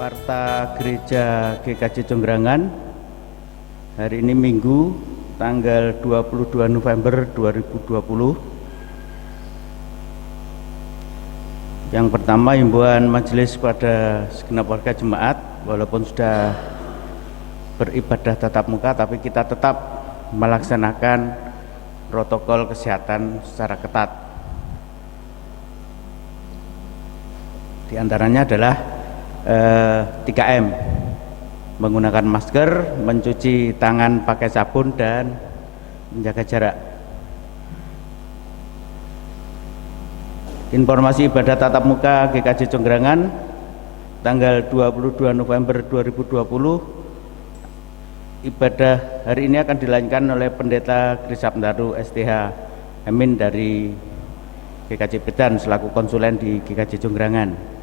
Warta Gereja GKJ Jonggrangan. Hari ini Minggu, tanggal 22 November 2020. Yang pertama, himbauan majelis pada segenap warga jemaat, walaupun sudah beribadah tatap muka, tapi kita tetap melaksanakan protokol kesehatan secara ketat. Di antaranya adalah 3M, menggunakan masker, mencuci tangan pakai sabun, dan menjaga jarak. Informasi ibadah tatap muka GKJ Jonggrangan tanggal 22 November 2020. Ibadah hari ini akan dilanjutkan oleh Pendeta Krisapndaru STH Amin dari GKJ Pedan selaku konsulen di GKJ Jonggrangan.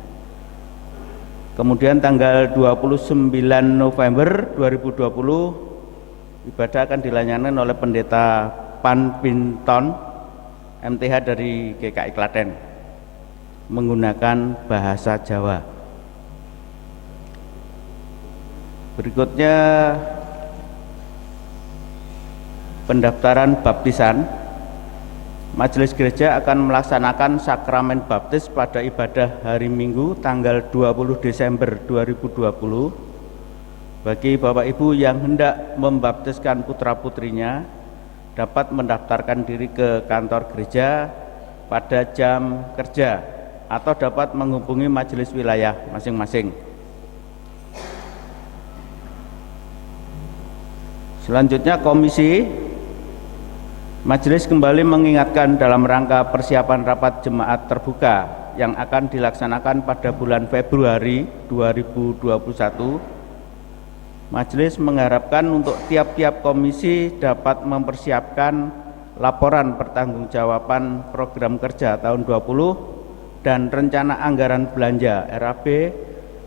Kemudian tanggal 29 November 2020 ibadah akan dilayangkan oleh Pendeta Pan Pinton MTH dari GKI Klaten menggunakan bahasa Jawa. Berikutnya pendaftaran baptisan. Majelis Gereja akan melaksanakan sakramen baptis pada ibadah hari Minggu tanggal 20 Desember 2020. Bagi Bapak Ibu yang hendak membaptiskan putra-putrinya dapat mendaftarkan diri ke kantor gereja pada jam kerja atau dapat menghubungi majelis wilayah masing-masing. Selanjutnya, komisi Majelis kembali mengingatkan dalam rangka persiapan rapat jemaat terbuka yang akan dilaksanakan pada bulan Februari 2021. Majelis mengharapkan untuk tiap-tiap komisi dapat mempersiapkan laporan pertanggungjawaban program kerja tahun 20 dan rencana anggaran belanja RAB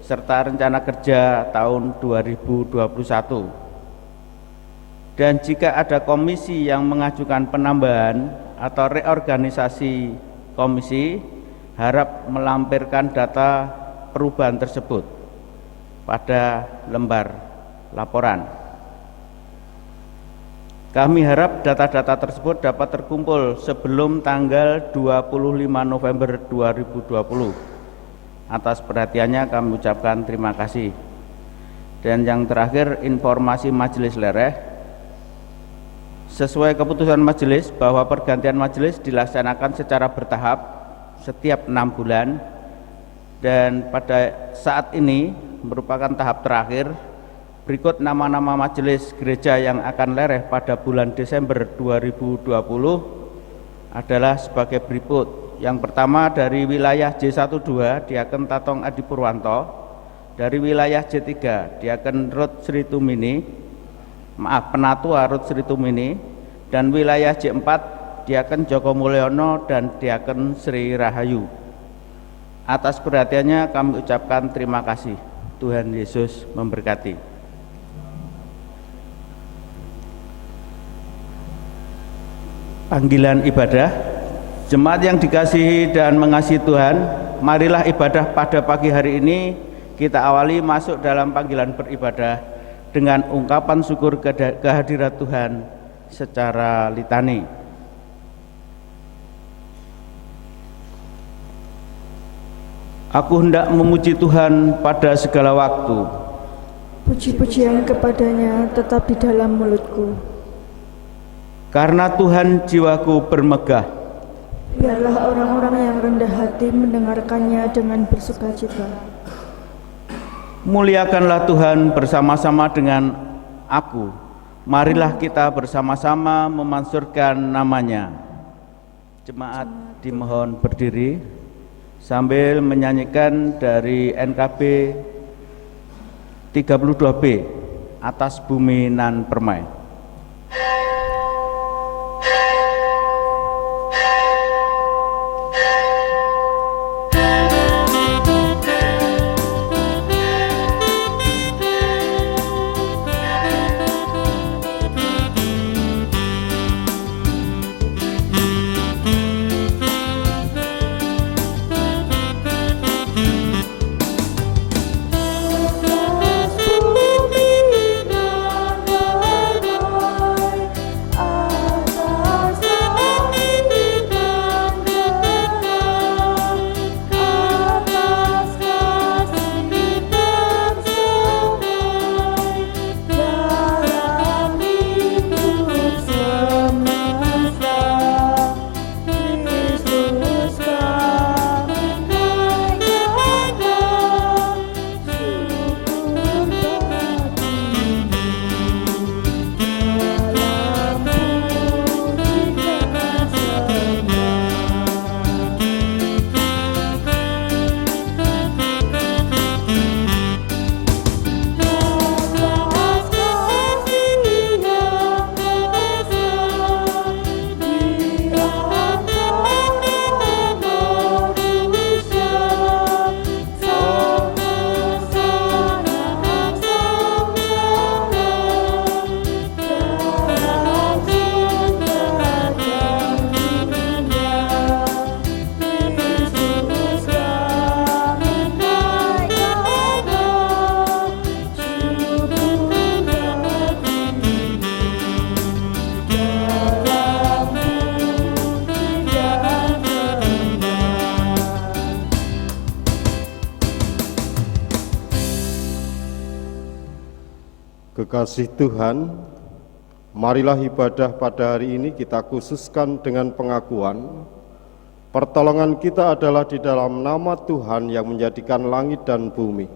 serta rencana kerja tahun 2021. Dan jika ada komisi yang mengajukan penambahan atau reorganisasi komisi, harap melampirkan data perubahan tersebut pada lembar laporan. Kami harap data-data tersebut dapat terkumpul sebelum tanggal 25 November 2020. Atas perhatiannya kami ucapkan terima kasih. Dan yang terakhir, informasi majelis lereh. Sesuai keputusan majelis bahwa pergantian majelis dilaksanakan secara bertahap setiap 6 bulan, dan pada saat ini merupakan tahap terakhir. Berikut nama-nama majelis gereja yang akan lereh pada bulan Desember 2020 adalah sebagai berikut. Yang pertama, dari wilayah J12 Diaken Tatong Adi Purwanto, dari wilayah J3 Diaken Ruth Sri Tumini, Penatua Ruth Sri Tumini, dan wilayah J4 Diaken Joko Mulyono dan Diaken Sri Rahayu. Atas perhatiannya kami ucapkan terima kasih. Tuhan Yesus memberkati. Panggilan ibadah. Jemaat yang dikasihi dan mengasihi Tuhan, marilah ibadah pada pagi hari ini kita awali masuk dalam panggilan beribadah dengan ungkapan syukur kehadirat Tuhan secara litani. Aku hendak memuji Tuhan pada segala waktu. Puji-pujian kepadanya tetap di dalam mulutku. Karena Tuhan jiwaku bermegah. Biarlah orang-orang yang rendah hati mendengarkannya dengan bersukacita. Muliakanlah Tuhan bersama-sama dengan aku. Marilah kita bersama-sama memansurkan namanya. Jemaat dimohon berdiri sambil menyanyikan dari NKB 32B, Atas Bumi Nan Permai. Kekasih Tuhan, marilah ibadah pada hari ini kita khususkan dengan pengakuan pertolongan kita adalah di dalam nama Tuhan yang menjadikan langit dan bumi,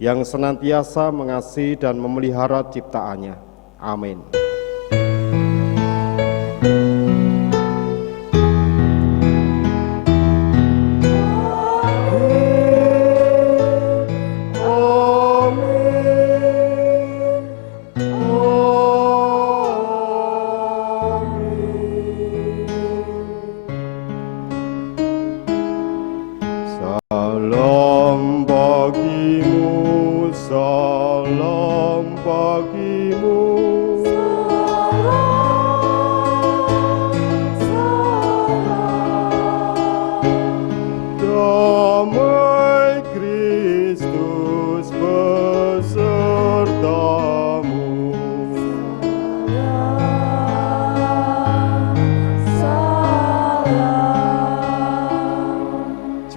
yang senantiasa mengasihi dan memelihara ciptaannya. Amin.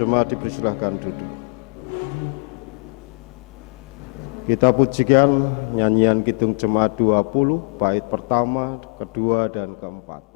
Jemaat dipersilahkan duduk. Kita pujikan nyanyian Kidung Jemaat 20, bait pertama, kedua, dan keempat.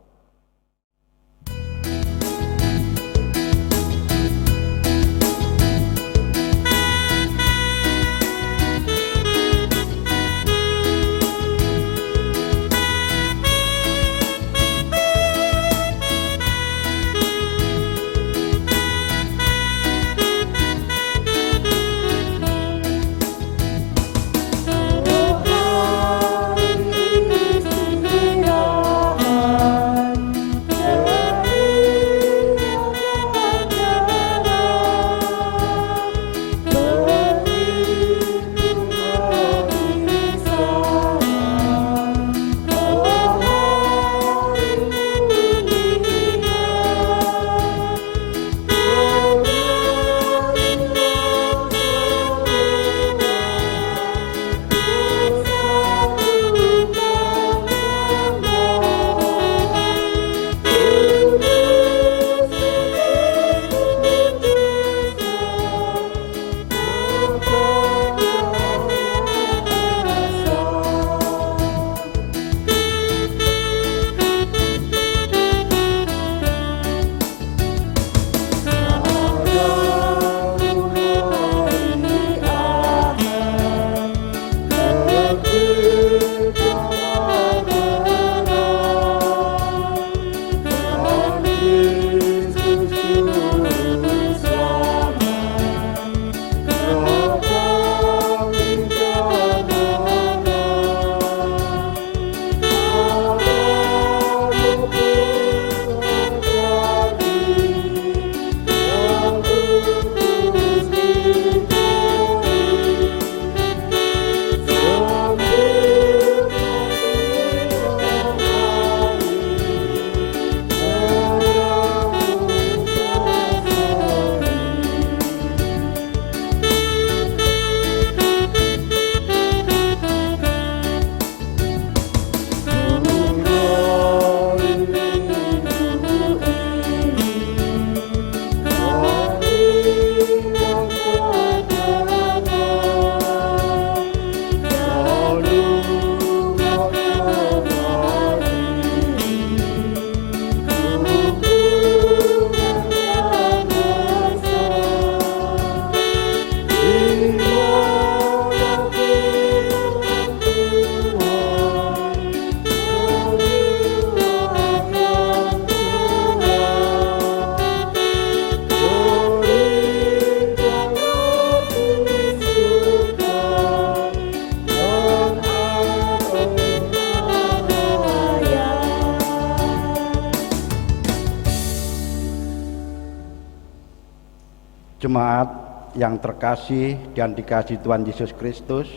Jemaat yang terkasih dan dikasihi Tuhan Yesus Kristus,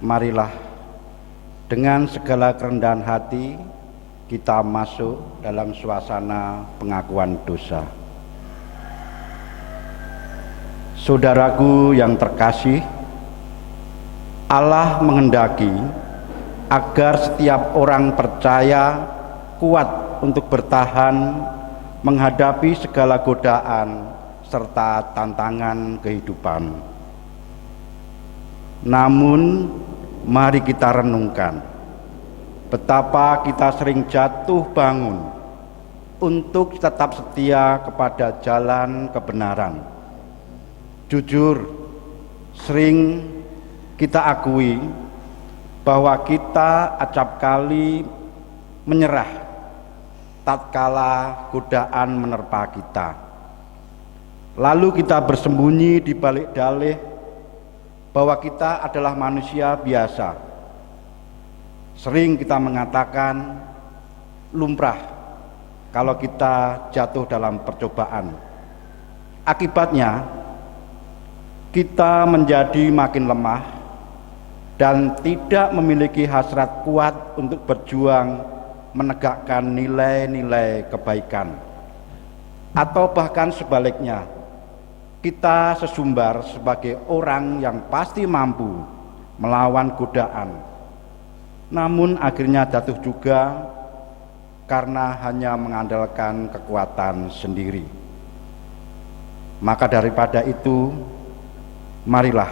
marilah dengan segala kerendahan hati kita masuk dalam suasana pengakuan dosa. Saudaraku yang terkasih, Allah menghendaki agar setiap orang percaya kuat untuk bertahan menghadapi segala godaan serta tantangan kehidupan. Namun mari kita renungkan betapa kita sering jatuh bangun untuk tetap setia kepada jalan kebenaran. Jujur, sering kita akui bahwa kita acap kali menyerah tatkala godaan menerpa kita. Lalu kita bersembunyi di balik dalih bahwa kita adalah manusia biasa. Sering kita mengatakan lumrah kalau kita jatuh dalam percobaan. Akibatnya kita menjadi makin lemah dan tidak memiliki hasrat kuat untuk berjuang menegakkan nilai-nilai kebaikan. Atau bahkan sebaliknya, kita sesumbar sebagai orang yang pasti mampu melawan godaan, namun akhirnya jatuh juga karena hanya mengandalkan kekuatan sendiri. Maka daripada itu, marilah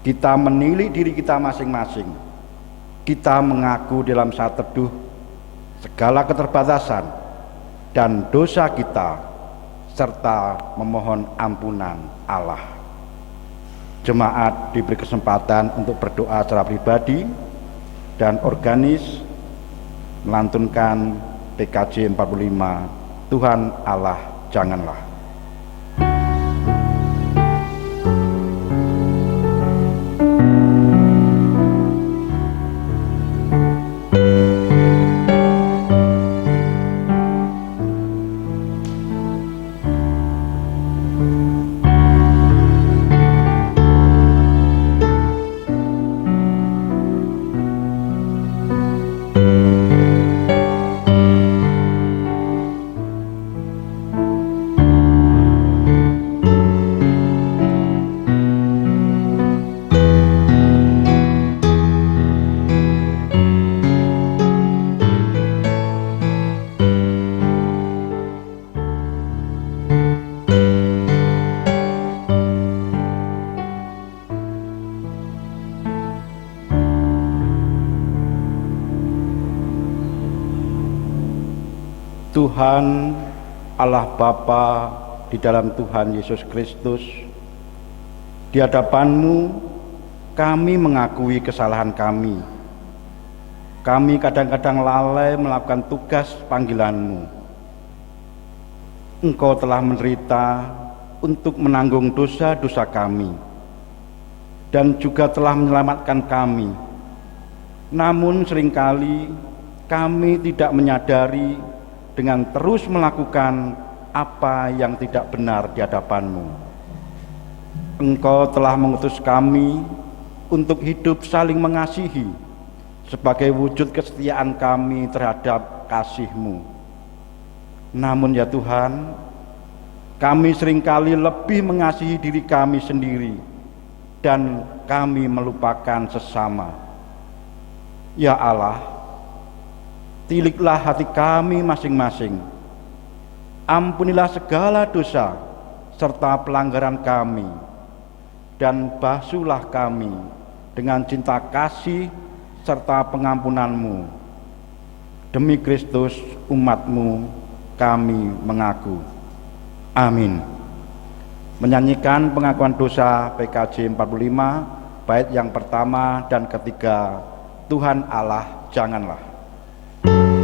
kita menilik diri kita masing-masing. Kita mengaku dalam saat teduh segala keterbatasan dan dosa kita, serta memohon ampunan Allah. Jemaat diberi kesempatan untuk berdoa secara pribadi dan organis melantunkan PKJ 45, Tuhan Allah janganlah. Tuhan Allah Bapa, di dalam Tuhan Yesus Kristus, di hadapan-Mu kami mengakui kesalahan kami. Kami kadang-kadang lalai melakukan tugas panggilan-Mu. Engkau telah menderita untuk menanggung dosa-dosa kami dan juga telah menyelamatkan kami. Namun seringkali kami tidak menyadari dengan terus melakukan apa yang tidak benar di hadapan-Mu. Engkau telah mengutus kami untuk hidup saling mengasihi sebagai wujud kesetiaan kami terhadap kasih-Mu. Namun ya Tuhan, kami seringkali lebih mengasihi diri kami sendiri dan kami melupakan sesama. Ya Allah, tiliklah hati kami masing-masing. Ampunilah segala dosa serta pelanggaran kami, dan basuhlah kami dengan cinta kasih serta pengampunan-Mu. Demi Kristus umat-Mu kami mengaku. Amin. Menyanyikan pengakuan dosa PKJ 45, bait yang pertama dan ketiga, Tuhan Allah janganlah. Aku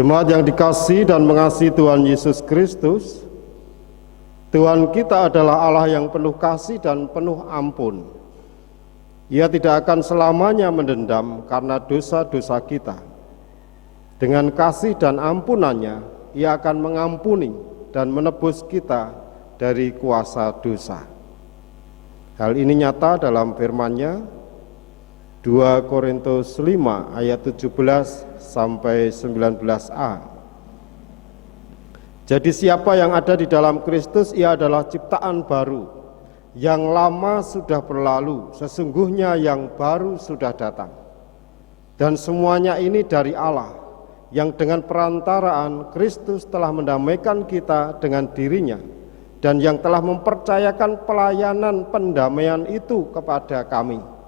Jemaat yang dikasihi dan mengasihi Tuhan Yesus Kristus, Tuhan kita adalah Allah yang penuh kasih dan penuh ampun. Ia tidak akan selamanya mendendam karena dosa-dosa kita. Dengan kasih dan ampunannya, Ia akan mengampuni dan menebus kita dari kuasa dosa. Hal ini nyata dalam firman-Nya 2 Korintus 5 ayat 17 sampai 19a. Jadi siapa yang ada di dalam Kristus, ia adalah ciptaan baru. Yang lama sudah berlalu, sesungguhnya yang baru sudah datang. Dan semuanya ini dari Allah, yang dengan perantaraan Kristus telah mendamaikan kita dengan dirinya, dan yang telah mempercayakan pelayanan pendamaian itu kepada kami.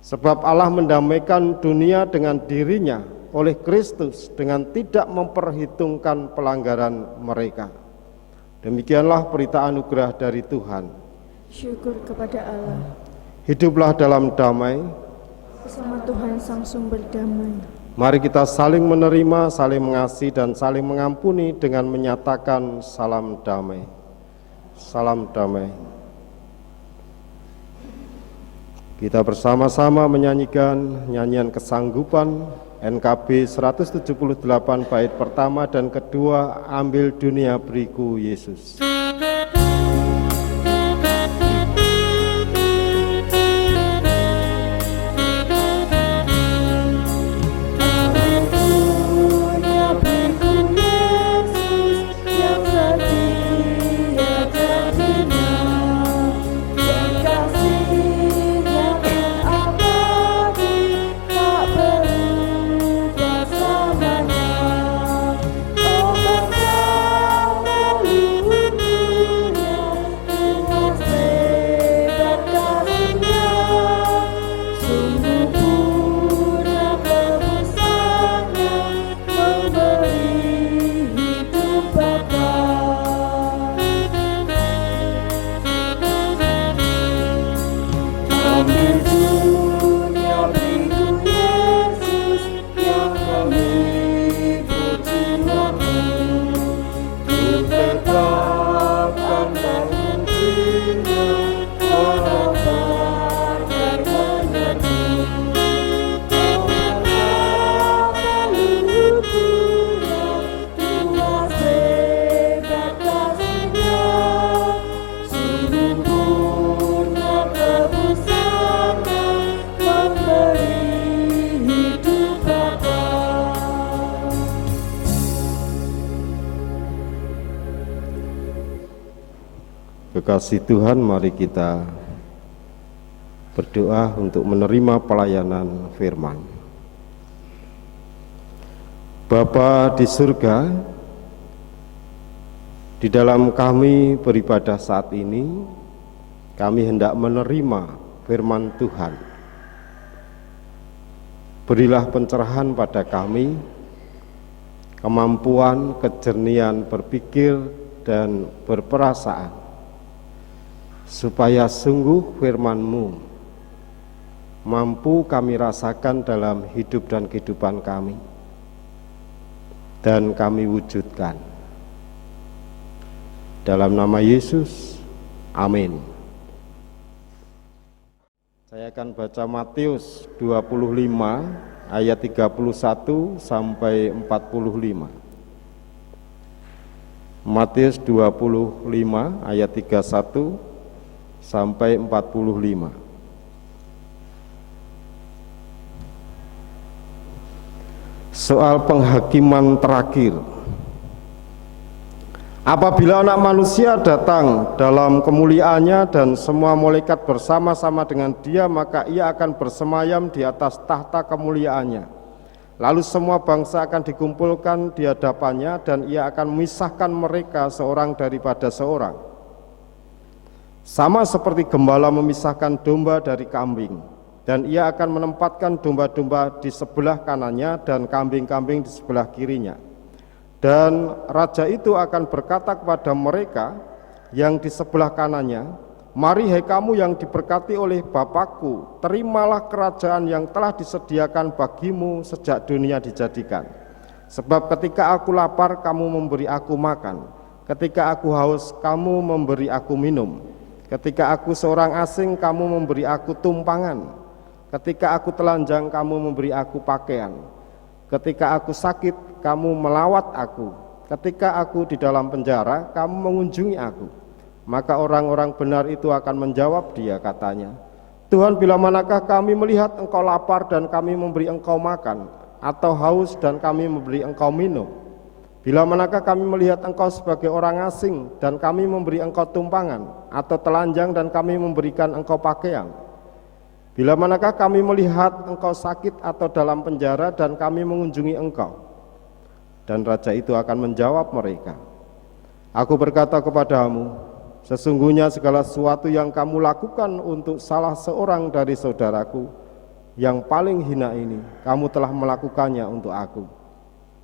Sebab Allah mendamaikan dunia dengan dirinya oleh Kristus dengan tidak memperhitungkan pelanggaran mereka. Demikianlah berita anugerah dari Tuhan. Syukur kepada Allah. Hiduplah dalam damai. Bersama Tuhan Sang Sumber Damai. Mari kita saling menerima, saling mengasihi, dan saling mengampuni dengan menyatakan salam damai. Salam damai. Kita bersama-sama menyanyikan nyanyian kesanggupan NKB 178 bait pertama dan kedua, Ambil Dunia Beriku Yesus. Kekasih Tuhan, mari kita berdoa untuk menerima pelayanan firman. Bapa di surga, di dalam kami beribadah saat ini, kami hendak menerima firman Tuhan. Berilah pencerahan pada kami, kemampuan, kejernihan berpikir dan berperasaan, supaya sungguh firman-Mu mampu kami rasakan dalam hidup dan kehidupan kami, dan kami wujudkan. Dalam nama Yesus, amin. Saya akan baca Matius 25 ayat 31 sampai 45. Matius 25 ayat 31 sampai 45. Soal penghakiman terakhir. Apabila Anak Manusia datang dalam kemuliaannya dan semua malaikat bersama-sama dengan Dia, maka Ia akan bersemayam di atas tahta kemuliaannya. Lalu semua bangsa akan dikumpulkan di hadapannya, dan Ia akan memisahkan mereka seorang daripada seorang, sama seperti gembala memisahkan domba dari kambing. Dan Ia akan menempatkan domba-domba di sebelah kanannya dan kambing-kambing di sebelah kirinya. Dan raja itu akan berkata kepada mereka yang di sebelah kanannya, "Mari hai kamu yang diberkati oleh Bapakku, terimalah kerajaan yang telah disediakan bagimu sejak dunia dijadikan. Sebab ketika aku lapar, kamu memberi aku makan. Ketika aku haus, kamu memberi aku minum. Ketika aku seorang asing, kamu memberi aku tumpangan. Ketika aku telanjang, kamu memberi aku pakaian. Ketika aku sakit, kamu melawat aku. Ketika aku di dalam penjara, kamu mengunjungi aku. Maka orang-orang benar itu akan menjawab dia, katanya, Tuhan, bila manakah kami melihat engkau lapar dan kami memberi engkau makan, atau haus dan kami memberi engkau minum? Bila manakah kami melihat engkau sebagai orang asing dan kami memberi engkau tumpangan, atau telanjang dan kami memberikan engkau pakaian? Bila manakah kami melihat engkau sakit atau dalam penjara dan kami mengunjungi engkau? Dan raja itu akan menjawab mereka, aku berkata kepadamu, sesungguhnya segala sesuatu yang kamu lakukan untuk salah seorang dari saudaraku yang paling hina ini, kamu telah melakukannya untuk aku.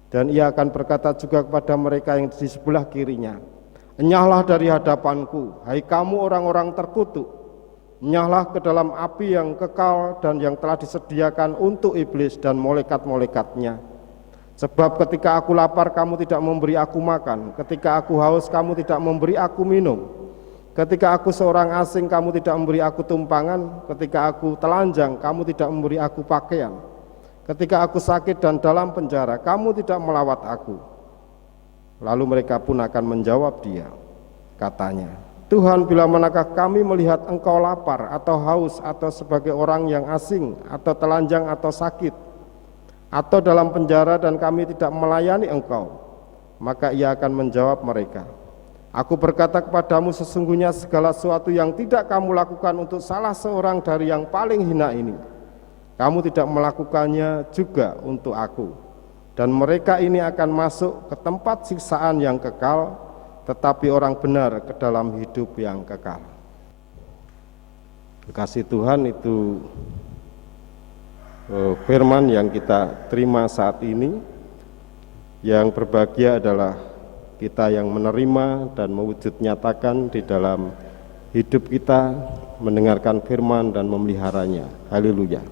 Dan ia akan berkata juga kepada mereka yang di sebelah kirinya, enyahlah dari hadapanku, hai kamu orang-orang terkutuk, enyahlah ke dalam api yang kekal dan yang telah disediakan untuk iblis dan malaikat-malaikatnya. Sebab ketika aku lapar, kamu tidak memberi aku makan. Ketika aku haus, kamu tidak memberi aku minum. Ketika aku seorang asing, kamu tidak memberi aku tumpangan. Ketika aku telanjang, kamu tidak memberi aku pakaian. Ketika aku sakit dan dalam penjara, kamu tidak melawat aku. Lalu mereka pun akan menjawab dia, katanya, Tuhan, bila manakah kami melihat engkau lapar atau haus atau sebagai orang yang asing atau telanjang atau sakit atau dalam penjara dan kami tidak melayani engkau? Maka ia akan menjawab mereka, aku berkata kepadamu, sesungguhnya segala sesuatu yang tidak kamu lakukan untuk salah seorang dari yang paling hina ini, kamu tidak melakukannya juga untuk aku. Dan mereka ini akan masuk ke tempat siksaan yang kekal, tetapi orang benar ke dalam hidup yang kekal. Kasih Tuhan itu firman yang kita terima saat ini. Yang berbahagia adalah kita yang menerima dan mewujud nyatakan di dalam hidup kita, mendengarkan firman dan memeliharanya. Haleluya.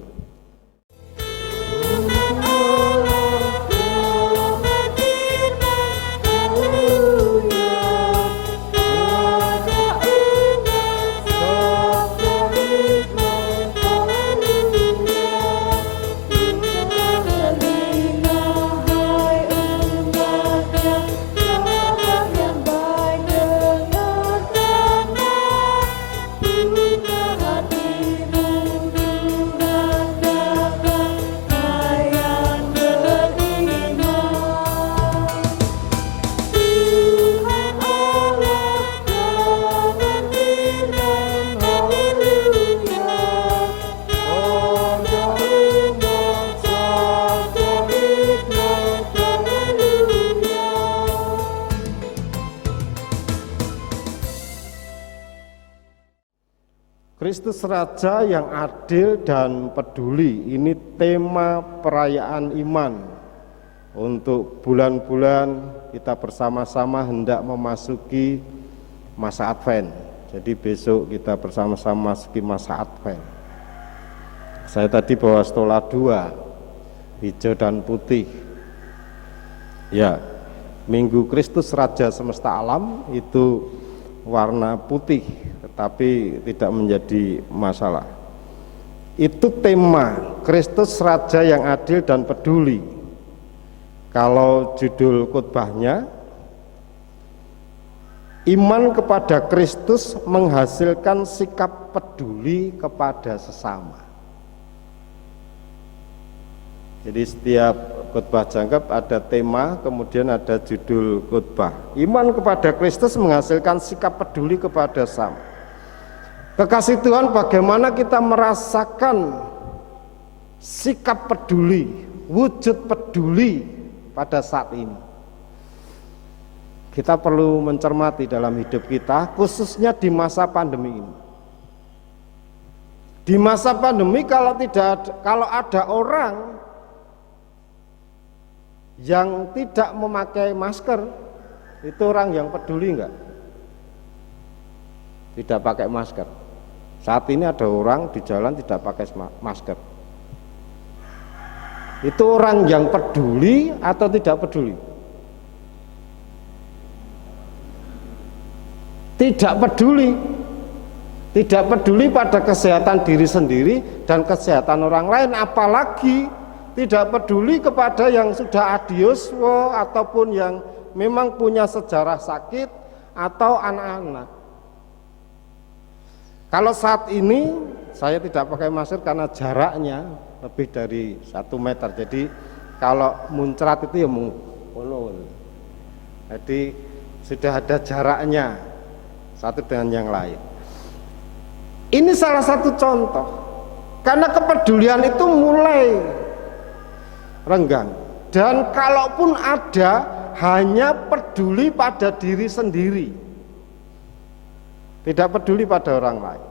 Kristus Raja yang adil dan peduli, ini tema perayaan iman untuk bulan-bulan kita bersama-sama hendak memasuki masa Advent. Jadi besok kita bersama-sama memasuki masa Advent. Saya tadi bawa stola 2, hijau dan putih. Ya, Minggu Kristus Raja semesta alam itu warna putih, tetapi tidak menjadi masalah. Itu tema Kristus Raja yang adil dan peduli. Kalau judul khotbahnya, iman kepada Kristus menghasilkan sikap peduli kepada sesama. Jadi setiap khotbah jangkep ada tema, kemudian ada judul khotbah. Iman kepada Kristus menghasilkan sikap peduli kepada sesama. Kekasih Tuhan, bagaimana kita merasakan sikap peduli, wujud peduli pada saat ini? Kita perlu mencermati dalam hidup kita, khususnya di masa pandemi ini. Di masa pandemi kalau ada orang yang tidak memakai masker, itu orang yang peduli enggak? Tidak pakai masker. Saat ini ada orang di jalan tidak pakai masker. Itu orang yang peduli atau tidak peduli? Tidak peduli. Tidak peduli pada kesehatan diri sendiri dan kesehatan orang lain, apalagi tidak peduli kepada yang sudah adioswo ataupun yang memang punya sejarah sakit atau anak-anak. Kalau saat ini saya tidak pakai masker karena jaraknya lebih dari 1 meter. Jadi kalau muncrat itu ya jadi sudah ada jaraknya satu dengan yang lain. Ini salah satu contoh, karena kepedulian itu mulai renggang, dan kalaupun ada hanya peduli pada diri sendiri, tidak peduli pada orang lain.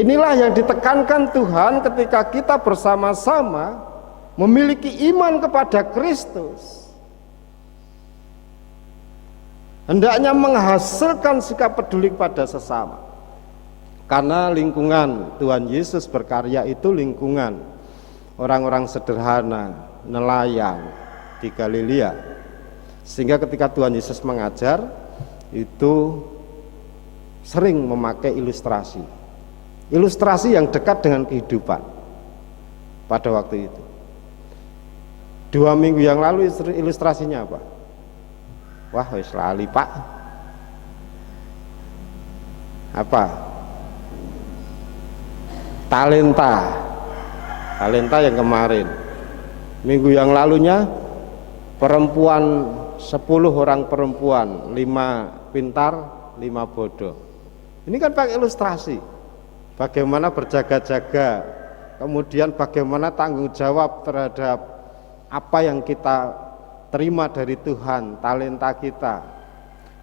Inilah yang ditekankan Tuhan ketika kita bersama-sama memiliki iman kepada Kristus, hendaknya menghasilkan sikap peduli kepada sesama. Karena lingkungan Tuhan Yesus berkarya itu lingkungan orang-orang sederhana, nelayan di Galilea. Sehingga ketika Tuhan Yesus mengajar itu sering memakai ilustrasi. Ilustrasi yang dekat dengan kehidupan pada waktu itu. 2 minggu yang lalu ilustrasinya apa? Wah, wis lali Pak. Apa? Talenta yang kemarin. Minggu yang lalunya perempuan 10 orang perempuan, 5 pintar, 5 bodoh. Ini kan pakai ilustrasi. Bagaimana berjaga-jaga, kemudian bagaimana tanggung jawab terhadap apa yang kita terima dari Tuhan, talenta kita.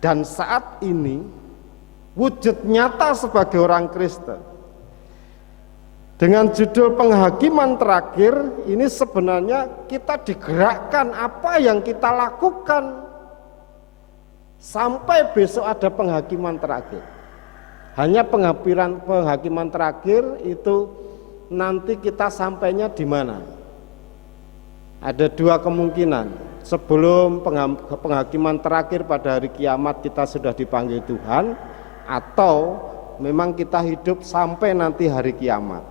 Dan saat ini wujud nyata sebagai orang Kristen. Dengan judul penghakiman terakhir, ini sebenarnya kita digerakkan apa yang kita lakukan sampai besok ada penghakiman terakhir. Hanya penghakiman terakhir itu nanti kita sampainya di mana? Ada 2 kemungkinan. Sebelum penghakiman terakhir pada hari kiamat kita sudah dipanggil Tuhan, atau memang kita hidup sampai nanti hari kiamat.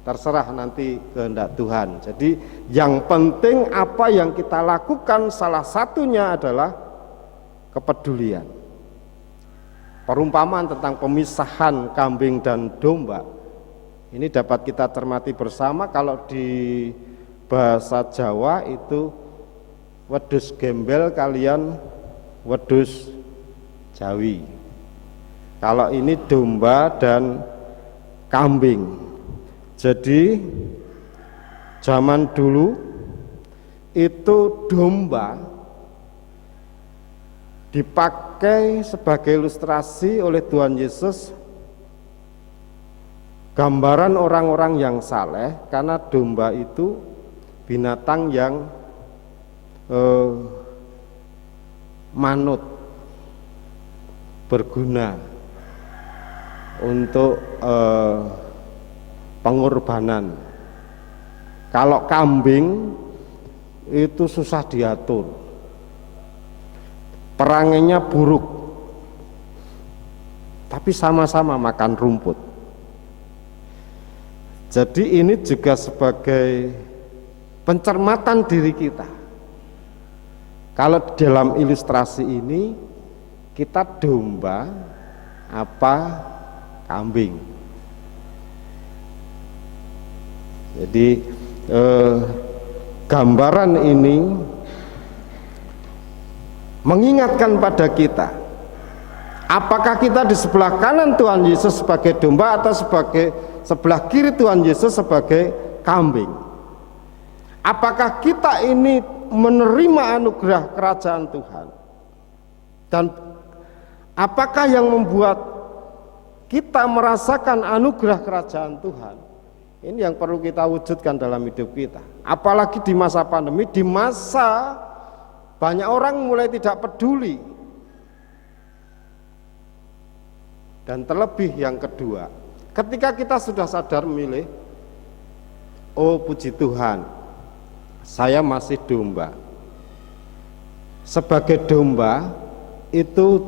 Terserah nanti kehendak Tuhan. Jadi yang penting apa yang kita lakukan, salah satunya adalah kepedulian. Perumpamaan tentang pemisahan kambing dan domba ini dapat kita cermati bersama. Kalau di bahasa Jawa itu wedhus gembel kalian wedhus Jawi. Kalau ini domba dan kambing. Jadi zaman dulu itu domba dipakai sebagai ilustrasi oleh Tuhan Yesus, gambaran orang-orang yang saleh, karena domba itu binatang yang manut, berguna untuk pengorbanan. Kalau kambing itu susah diatur, perangainya buruk, tapi sama-sama makan rumput. Jadi ini juga sebagai pencermatan diri kita. Kalau dalam ilustrasi ini kita domba apa kambing. Jadi gambaran ini mengingatkan pada kita, apakah kita di sebelah kanan Tuhan Yesus sebagai domba atau sebagai sebelah kiri Tuhan Yesus sebagai kambing. Apakah kita ini menerima anugerah kerajaan Tuhan, dan apakah yang membuat kita merasakan anugerah kerajaan Tuhan? Ini yang perlu kita wujudkan dalam hidup kita. Apalagi di masa pandemi, di masa banyak orang mulai tidak peduli. Dan terlebih yang kedua, ketika kita sudah sadar memilih, oh puji Tuhan, saya masih domba. Sebagai domba itu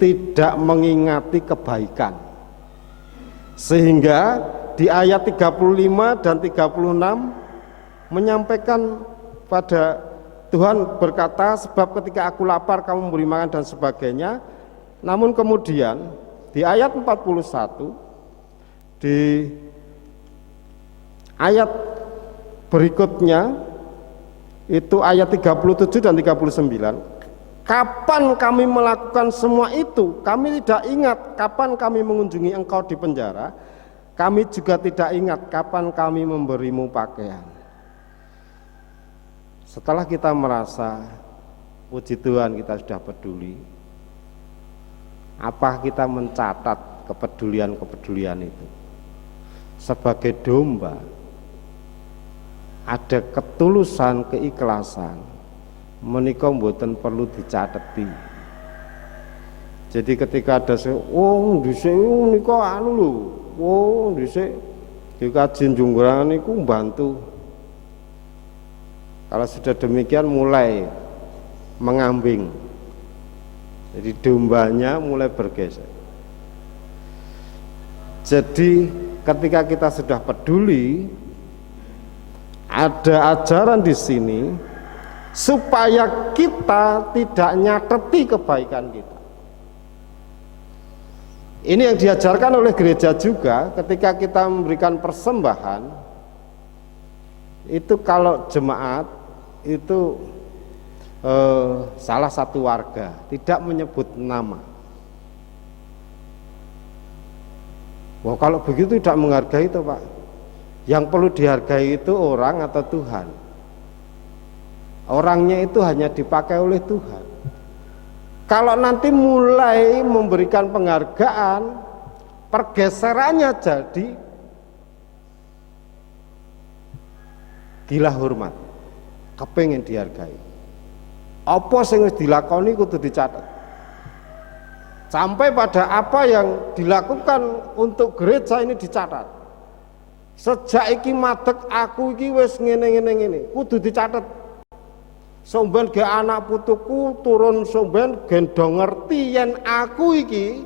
tidak mengingati kebaikan. Sehingga di ayat 35 dan 36 menyampaikan pada Tuhan berkata, sebab ketika aku lapar kamu memberi makan dan sebagainya. Namun kemudian di ayat 41, di ayat berikutnya itu ayat 37 dan 39, kapan kami melakukan semua itu? Kami tidak ingat kapan kami mengunjungi engkau di penjara. Kami juga tidak ingat kapan kami memberimu pakaian. Setelah kita merasa puji Tuhan kita sudah peduli, apa kita mencatat kepedulian-kepedulian itu? Sebagai domba ada ketulusan, keikhlasan menika mboten perlu dicateti. Jadi ketika ada dhisik nika anu lho, dhisik di kajian junggurangan niku mbantu. Kalau sudah demikian mulai mengambing. Jadi dombanya mulai bergeser. Jadi ketika kita sudah peduli, ada ajaran di sini supaya kita tidak nyateti kebaikan kita. Ini yang diajarkan oleh gereja juga ketika kita memberikan persembahan. Itu kalau jemaat itu salah satu warga tidak menyebut nama. Wah, kalau begitu tidak menghargai itu, Pak. Yang perlu dihargai itu orang atau Tuhan. Orangnya itu hanya dipakai oleh Tuhan. Kalau nanti mulai memberikan penghargaan, pergeserannya jadi gila hormat, kepengen dihargai. Apa sing wis dilakoni kudu dicatat. Sampai pada apa yang dilakukan untuk gereja ini dicatat. Sejak iki madeg aku iki wis ngene kudu dicatat. Somben ge anak putuku turun somben gendong ngerti yen aku iki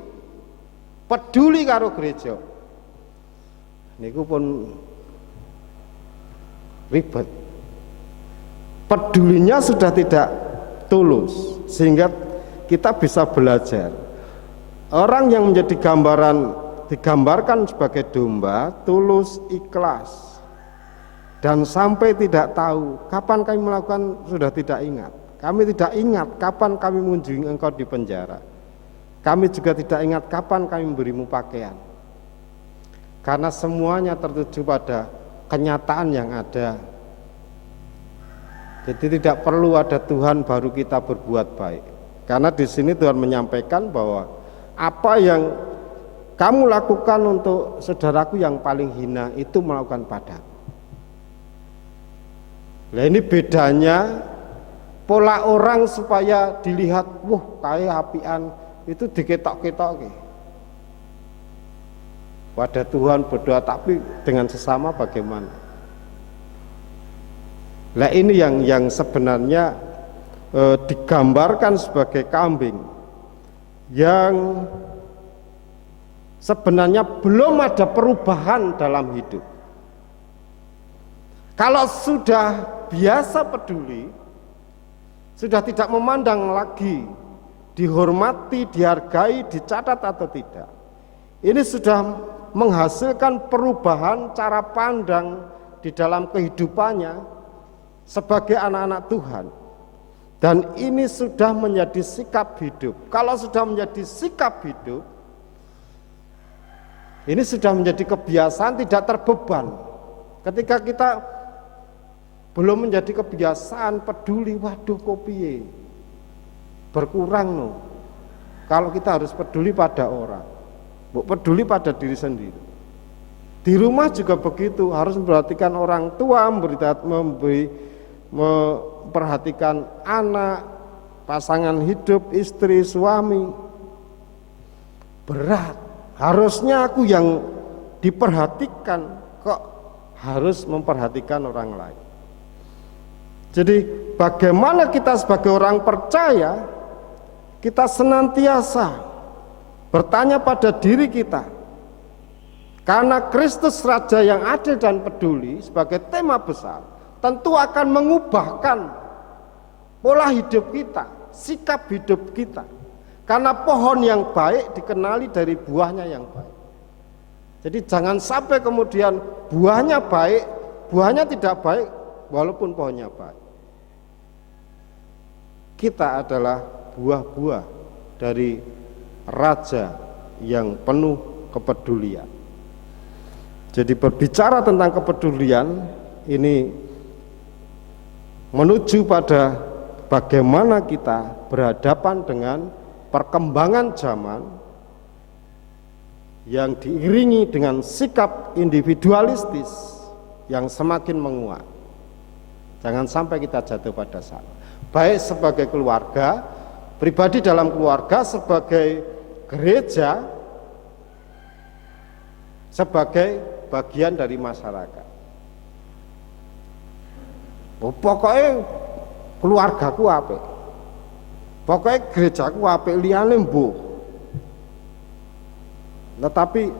peduli karo gereja. Niku pun ribet. Pedulinya sudah tidak tulus, sehingga kita bisa belajar. Orang yang menjadi digambarkan sebagai domba, tulus, ikhlas, dan sampai tidak tahu kapan kami melakukan, sudah tidak ingat. Kami tidak ingat kapan kami mengunjungi engkau di penjara. Kami juga tidak ingat kapan kami memberimu pakaian. Karena semuanya tertuju pada kenyataan yang ada. Jadi tidak perlu ada Tuhan baru kita berbuat baik. Karena di sini Tuhan menyampaikan bahwa apa yang kamu lakukan untuk saudaraku yang paling hina itu melakukan padaku. Nah, ini bedanya pola orang supaya dilihat, wah kayak apian itu diketok-ketok. Pada Tuhan berdoa, tapi dengan sesama bagaimana? Nah ini yang sebenarnya digambarkan sebagai kambing yang sebenarnya belum ada perubahan dalam hidup. Kalau sudah biasa peduli, sudah tidak memandang lagi dihormati, dihargai, dicatat atau tidak. Ini sudah menghasilkan perubahan cara pandang di dalam kehidupannya sebagai anak-anak Tuhan. Dan ini sudah menjadi sikap hidup. Kalau sudah menjadi sikap hidup, ini sudah menjadi kebiasaan, tidak terbeban. Ketika kita belum menjadi kebiasaan peduli, waduh kopiye berkurang no. Kalau kita harus peduli pada orang, peduli pada diri sendiri. Di rumah juga begitu, harus memperhatikan orang tua, memperhatikan anak, pasangan hidup, istri, suami. Berat. Harusnya aku yang diperhatikan, kok harus memperhatikan orang lain. Jadi bagaimana kita sebagai orang percaya, kita senantiasa bertanya pada diri kita, karena Kristus Raja yang adil dan peduli sebagai tema besar tentu akan mengubahkan pola hidup kita, sikap hidup kita. Karena pohon yang baik dikenali dari buahnya yang baik. Jadi jangan sampai kemudian buahnya baik, buahnya tidak baik walaupun pohonnya baik. Kita adalah buah-buah dari Raja yang penuh kepedulian. Jadi berbicara tentang kepedulian ini menuju pada bagaimana kita berhadapan dengan perkembangan zaman yang diiringi dengan sikap individualistis yang semakin menguat. Jangan sampai kita jatuh pada sana. Baik sebagai keluarga, pribadi dalam keluarga, sebagai gereja, sebagai bagian dari masyarakat. Pokoknya keluargaku apik. Pokoknya gerejaku apik, liyane mbuh. Tetapi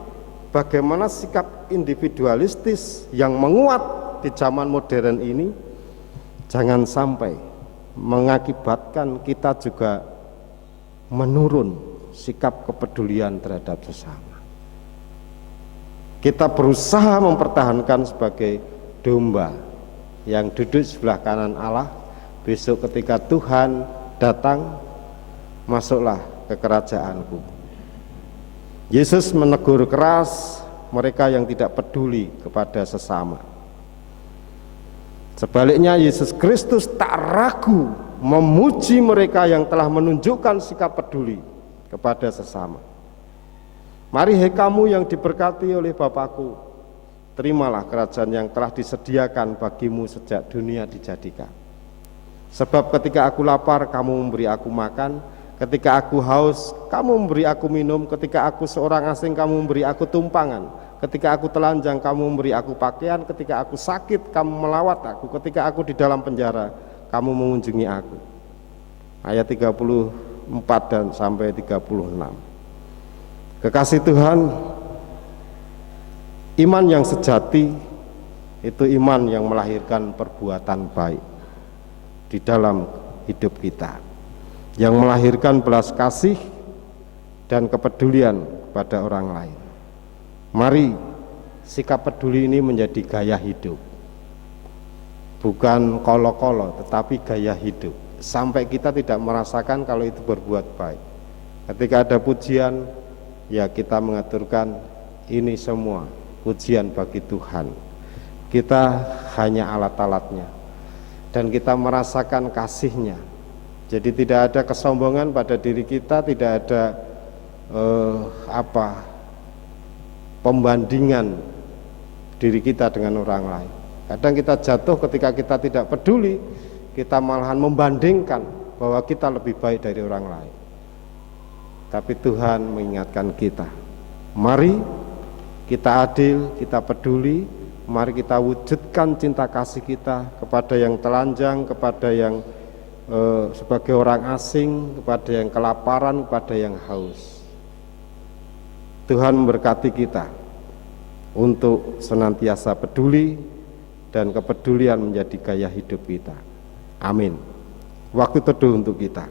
bagaimana sikap individualistis yang menguat di zaman modern ini jangan sampai mengakibatkan kita juga menurun sikap kepedulian terhadap sesama. Kita berusaha mempertahankan sebagai domba yang duduk sebelah kanan Allah. Besok ketika Tuhan datang, masuklah ke kerajaanku. Yesus menegur keras mereka yang tidak peduli kepada sesama. Sebaliknya Yesus Kristus tak ragu memuji mereka yang telah menunjukkan sikap peduli kepada sesama. Mari hai kamu yang diberkati oleh Bapakku, terimalah kerajaan yang telah disediakan bagimu sejak dunia dijadikan. Sebab ketika aku lapar, kamu memberi aku makan. Ketika aku haus, kamu memberi aku minum. Ketika aku seorang asing, kamu memberi aku tumpangan. Ketika aku telanjang, kamu memberi aku pakaian. Ketika aku sakit, kamu melawat aku. Ketika aku di dalam penjara, kamu mengunjungi aku. Ayat 34 dan sampai 36. Kekasih Tuhan, iman yang sejati itu iman yang melahirkan perbuatan baik di dalam hidup kita, yang melahirkan belas kasih dan kepedulian pada orang lain. Mari sikap peduli ini menjadi gaya hidup, bukan kolo-kolo tetapi gaya hidup, sampai kita tidak merasakan kalau itu berbuat baik. Ketika ada pujian, ya kita mengaturkan ini semua pujian bagi Tuhan. Kita hanya alat-alatnya dan kita merasakan kasih-Nya. Jadi tidak ada kesombongan pada diri kita, tidak ada pembandingan diri kita dengan orang lain. Kadang kita jatuh ketika kita tidak peduli, kita malahan membandingkan bahwa kita lebih baik dari orang lain. Tapi Tuhan mengingatkan kita, mari kita adil, kita peduli, mari kita wujudkan cinta kasih kita kepada yang telanjang, kepada yang sebagai orang asing, kepada yang kelaparan, kepada yang haus. Tuhan memberkati kita untuk senantiasa peduli dan kepedulian menjadi gaya hidup kita. Amin. Waktu teduh untuk kita.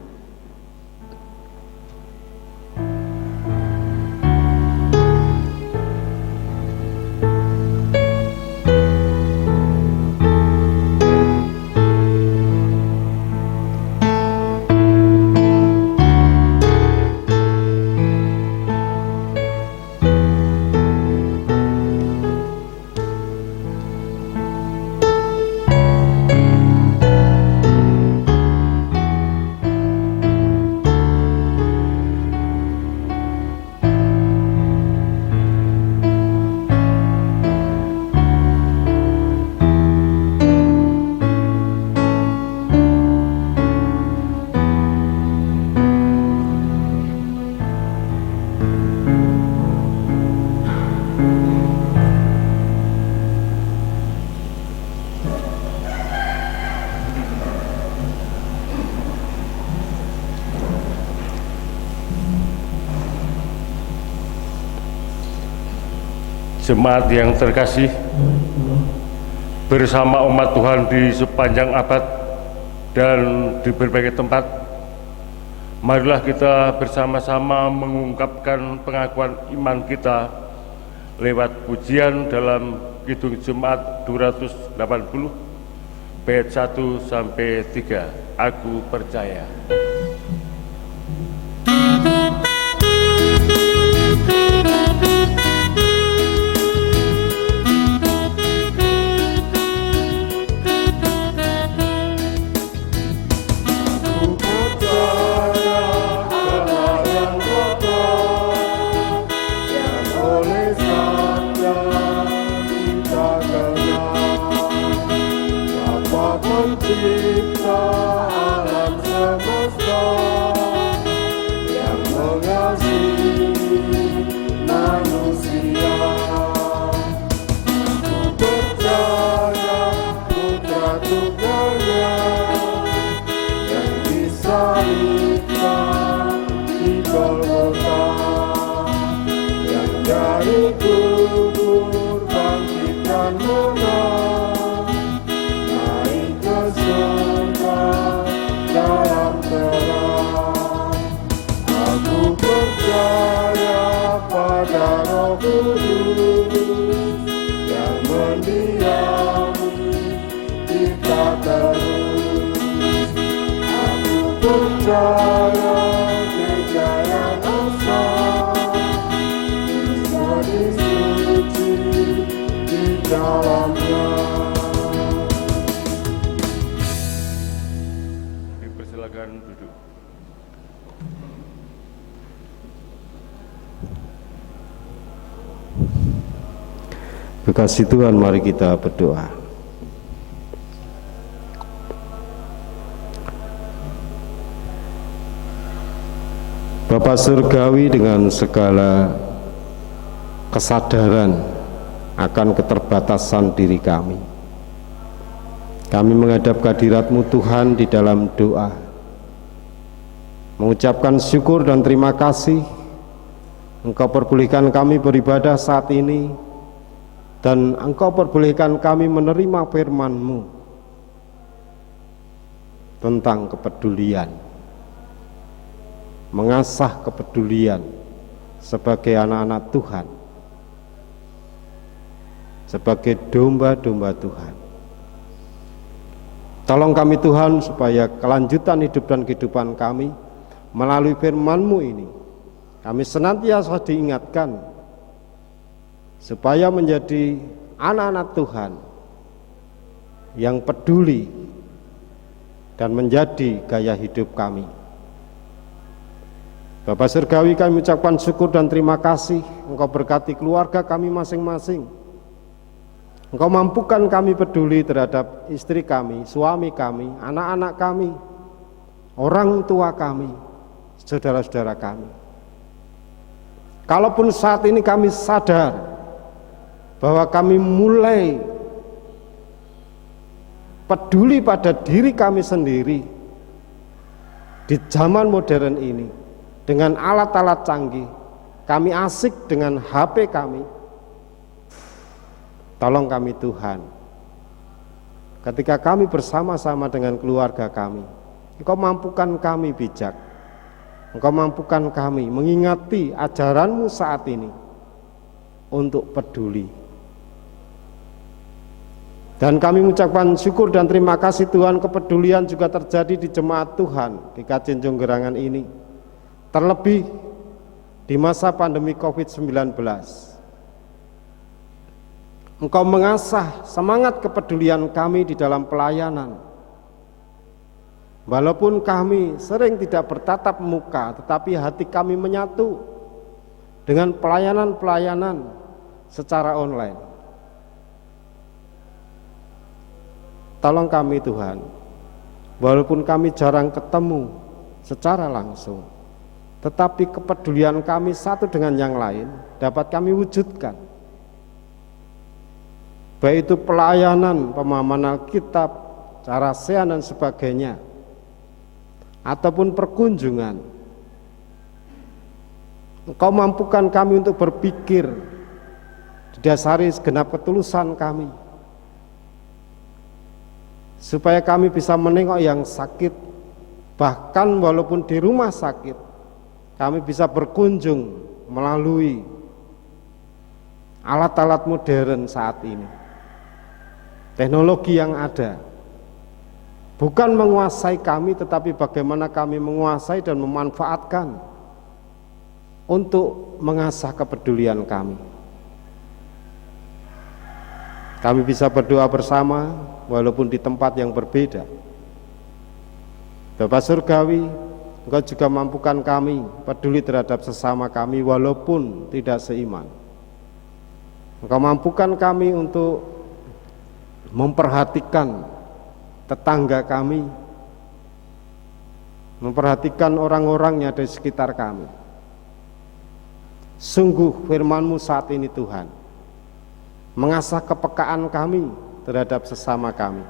Jemaat yang terkasih, bersama umat Tuhan di sepanjang abad dan di berbagai tempat, marilah kita bersama-sama mengungkapkan pengakuan iman kita lewat pujian dalam Kidung Jemaat 280 bait 1 sampai 3. Aku percaya. Dipersilakan duduk. Kekasih Tuhan, mari kita berdoa. Bapa Surgawi, dengan segala kesadaran akan keterbatasan diri kami menghadap kehadirat-Mu Tuhan di dalam doa, mengucapkan syukur dan terima kasih Engkau perbolehkan kami beribadah saat ini, dan Engkau perbolehkan kami menerima firman-Mu tentang kepedulian, mengasah kepedulian sebagai anak-anak Tuhan, sebagai domba-domba Tuhan. Tolong kami Tuhan, supaya kelanjutan hidup dan kehidupan kami melalui firman-Mu ini, kami senantiasa diingatkan supaya menjadi anak-anak Tuhan yang peduli dan menjadi gaya hidup kami. Bapa Surgawi, kami ucapkan syukur dan terima kasih. Engkau berkati keluarga kami masing-masing. Engkau mampukan kami peduli terhadap istri kami, suami kami, anak-anak kami, orang tua kami, saudara-saudara kami. Kalaupun saat ini kami sadar bahwa kami mulai peduli pada diri kami sendiri di zaman modern ini, dengan alat-alat canggih, kami asik dengan HP kami. Tolong kami Tuhan, ketika kami bersama-sama dengan keluarga kami, Engkau mampukan kami bijak, Engkau mampukan kami mengingati ajaran-Mu saat ini untuk peduli. Dan kami mengucapkan syukur dan terima kasih Tuhan, kepedulian juga terjadi di jemaat Tuhan di Kajenggung Gerangan ini, terlebih di masa pandemi COVID-19. Engkau mengasah semangat kepedulian kami di dalam pelayanan. Walaupun kami sering tidak bertatap muka, tetapi hati kami menyatu dengan pelayanan-pelayanan secara online. Tolong kami Tuhan, walaupun kami jarang ketemu secara langsung, tetapi kepedulian kami satu dengan yang lain dapat kami wujudkan. Baik itu pelayanan, pemahaman Alkitab, cara sehan dan sebagainya, ataupun perkunjungan. Engkau mampukan kami untuk berpikir di didasari segenap ketulusan kami, supaya kami bisa menengok yang sakit, bahkan walaupun di rumah sakit, kami bisa berkunjung melalui alat-alat modern saat ini, teknologi yang ada. Bukan menguasai kami, tetapi bagaimana kami menguasai dan memanfaatkan untuk mengasah kepedulian kami. Kami bisa berdoa bersama walaupun di tempat yang berbeda. Bapa Surgawi, Engkau juga mampukan kami peduli terhadap sesama kami walaupun tidak seiman. Engkau mampukan kami untuk memperhatikan tetangga kami, memperhatikan orang-orang yang ada di sekitar kami. Sungguh firman-Mu saat ini Tuhan, mengasah kepekaan kami terhadap sesama kami.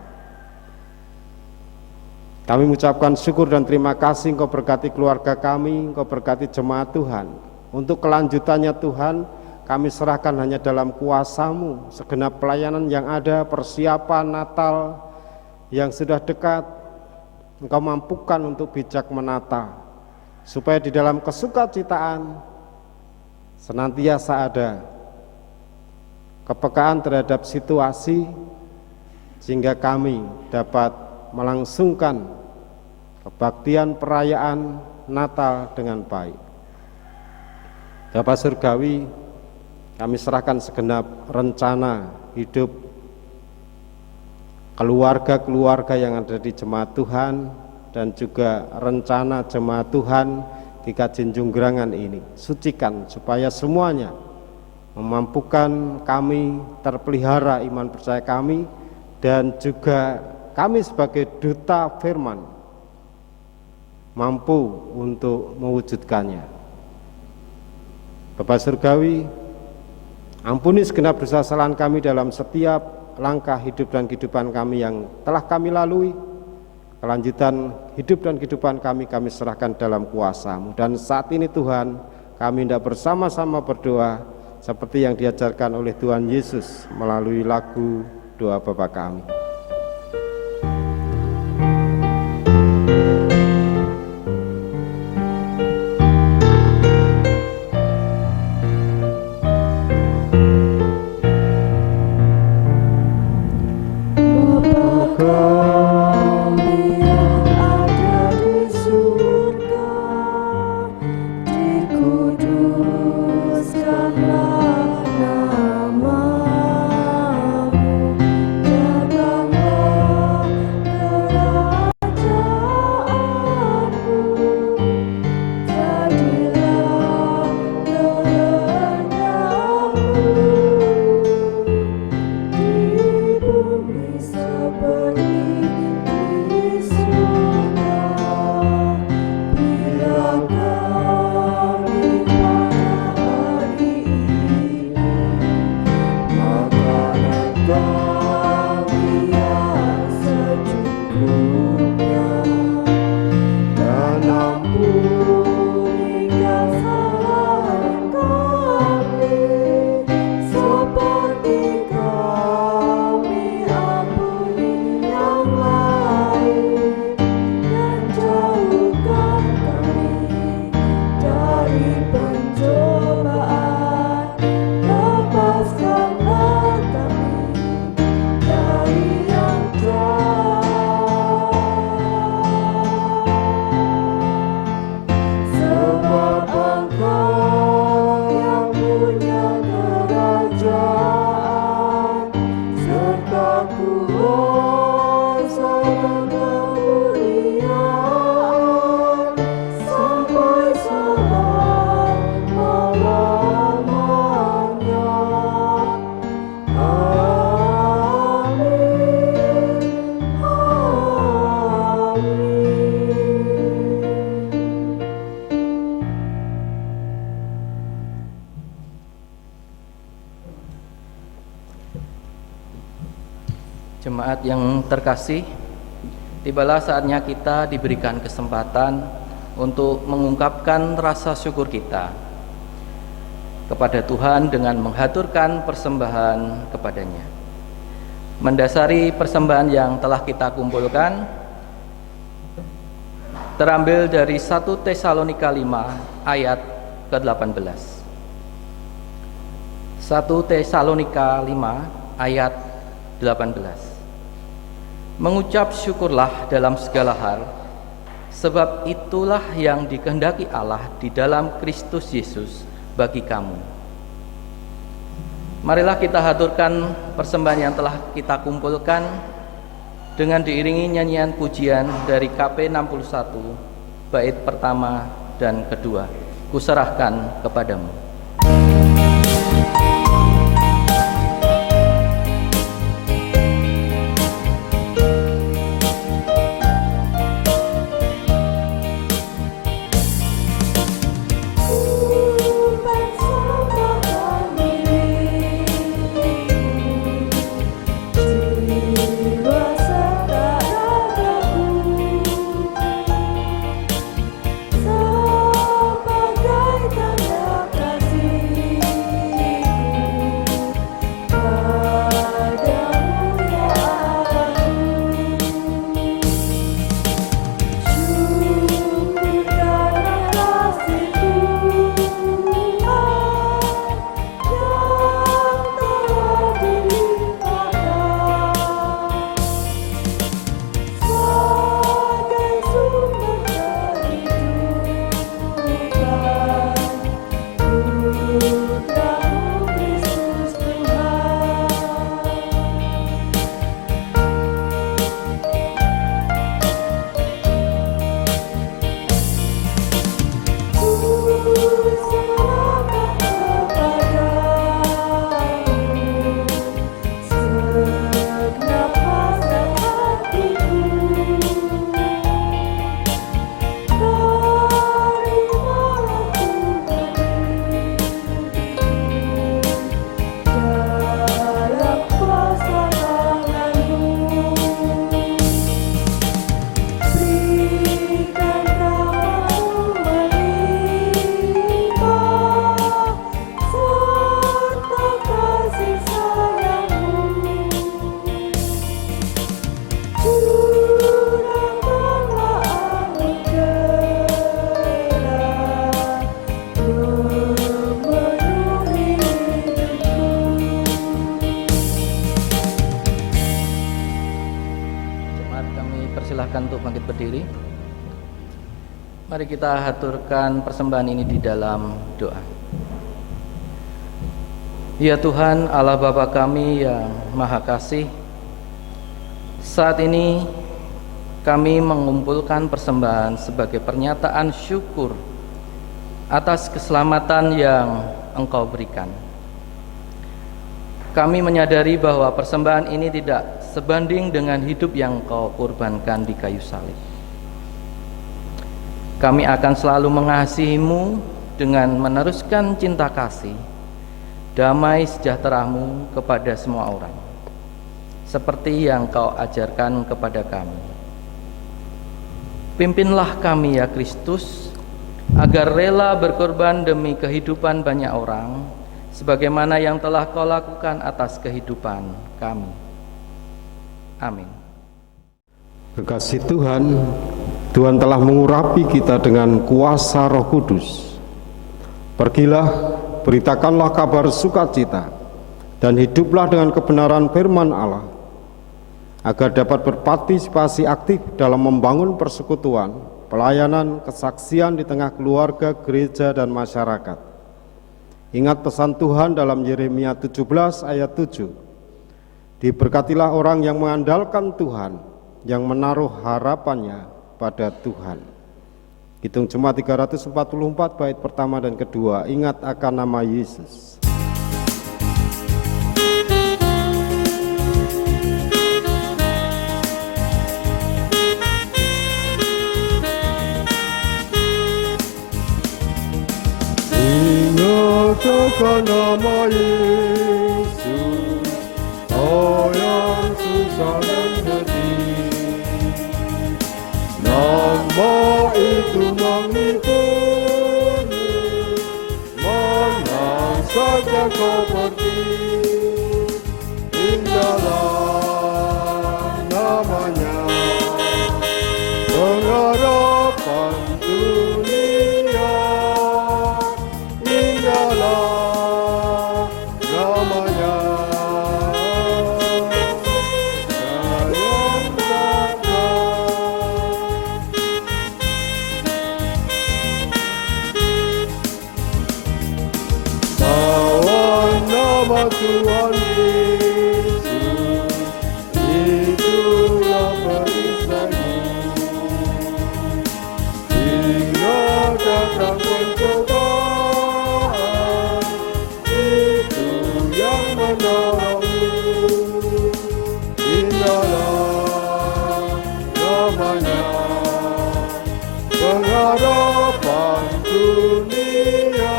Kami mengucapkan syukur dan terima kasih Engkau berkati keluarga kami, Engkau berkati jemaat Tuhan. Untuk kelanjutannya Tuhan, kami serahkan hanya dalam kuasa-Mu segenap pelayanan yang ada, persiapan Natal yang sudah dekat. Engkau mampukan untuk bijak menata, supaya di dalam kesukacitaan senantiasa ada kepekaan terhadap situasi, sehingga kami dapat melangsungkan kebaktian perayaan Natal dengan baik. Bapa Surgawi, kami serahkan segenap rencana hidup keluarga-keluarga yang ada di jemaat Tuhan, dan juga rencana jemaat Tuhan di Kajinjung Gerangan ini. Sucikan supaya semuanya memampukan kami terpelihara iman percaya kami, dan juga kami sebagai duta firman mampu untuk mewujudkannya. Bapa Surgawi, ampuni segenap dosa kesalahan kami dalam setiap langkah hidup dan kehidupan kami yang telah kami lalui. Kelanjutan hidup dan kehidupan kami serahkan dalam kuasa-Mu. Dan saat ini Tuhan, kami hendak bersama-sama berdoa seperti yang diajarkan oleh Tuhan Yesus melalui lagu doa Bapa kami. Jemaat yang terkasih, tibalah saatnya kita diberikan kesempatan untuk mengungkapkan rasa syukur kita. kepada Tuhan dengan menghaturkan persembahan kepadanya. Mendasari persembahan yang telah kita kumpulkan terambil dari 1 Tesalonika 5 ayat ke-18. 1 Tesalonika 5 ayat 18. Mengucap syukurlah dalam segala hal, sebab itulah yang dikehendaki Allah di dalam Kristus Yesus bagi kamu. Marilah kita haturkan persembahan yang telah kita kumpulkan dengan diiringi nyanyian pujian dari KP 61 bait pertama dan kedua. Kuserahkan kepadamu. Untuk bangkit berdiri. Mari kita haturkan persembahan ini di dalam doa. Ya Tuhan Allah Bapa kami yang Maha Kasih, saat ini kami mengumpulkan persembahan sebagai pernyataan syukur atas keselamatan yang Engkau berikan. Kami menyadari bahwa persembahan ini tidak sebanding dengan hidup yang Kau korbankan di kayu salib. Kami akan selalu mengasihi-Mu dengan meneruskan cinta kasih, damai sejahtera-Mu kepada semua orang, seperti yang Kau ajarkan kepada kami. Pimpinlah kami ya Kristus, agar rela berkorban demi kehidupan banyak orang, sebagaimana yang telah Kau lakukan atas kehidupan kami. Amin. Kekasih Tuhan, Tuhan telah mengurapi kita dengan kuasa Roh Kudus. Pergilah, beritakanlah kabar sukacita, dan hiduplah dengan kebenaran firman Allah, agar dapat berpartisipasi aktif dalam membangun persekutuan, pelayanan, kesaksian di tengah keluarga, gereja, dan masyarakat. Ingat pesan Tuhan dalam Yeremia 17 ayat 7. Diberkatilah orang yang mengandalkan Tuhan, yang menaruh harapannya pada Tuhan. Hitung Jemaat 344 bait pertama dan kedua. Ingat akan nama Yesus. Ingat akan nama Yesus, oh yang susah dan pedih. Nama itu magnifoli, menang Kau pergi, indahlah namanya, pengharapan dunia, indahlah namanya. Sayang bawa nama Tuhan Yesus, itulah perisaimu. Hingga datang pencobaan, itu yang menolongmu. Indahlah namanya, pengharapan dunia.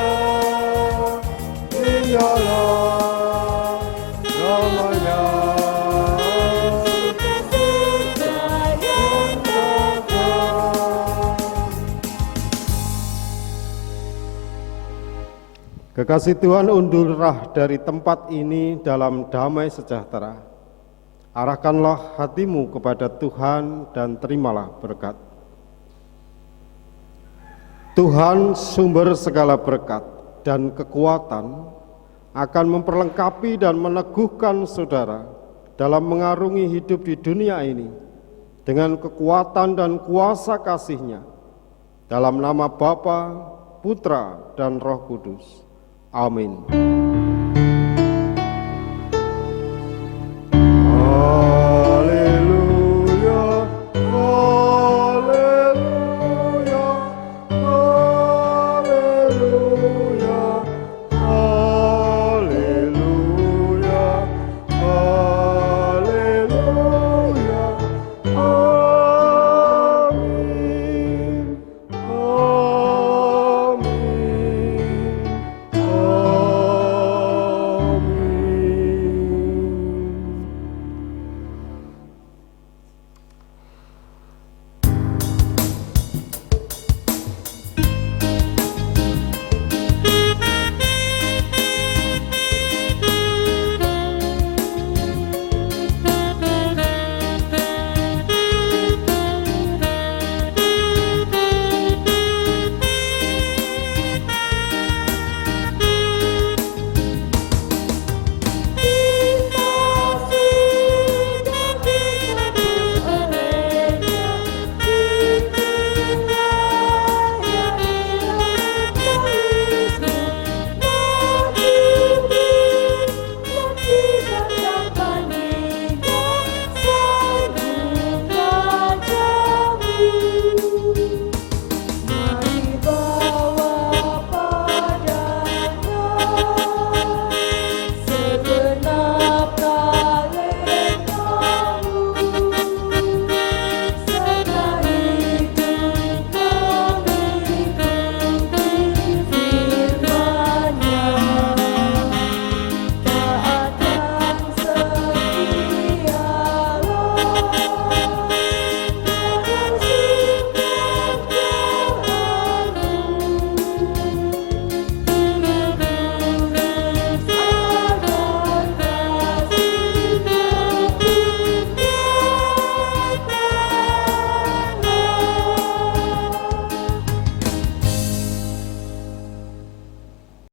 Indahlah namanya. Kekasih Tuhan, undurlah dari tempat ini dalam damai sejahtera. Arahkanlah hatimu kepada Tuhan dan terimalah berkat. Tuhan sumber segala berkat dan kekuatan akan memperlengkapi dan meneguhkan saudara dalam mengarungi hidup di dunia ini dengan kekuatan dan kuasa kasih-Nya. Dalam nama Bapa, Putra, dan Roh Kudus. Amin.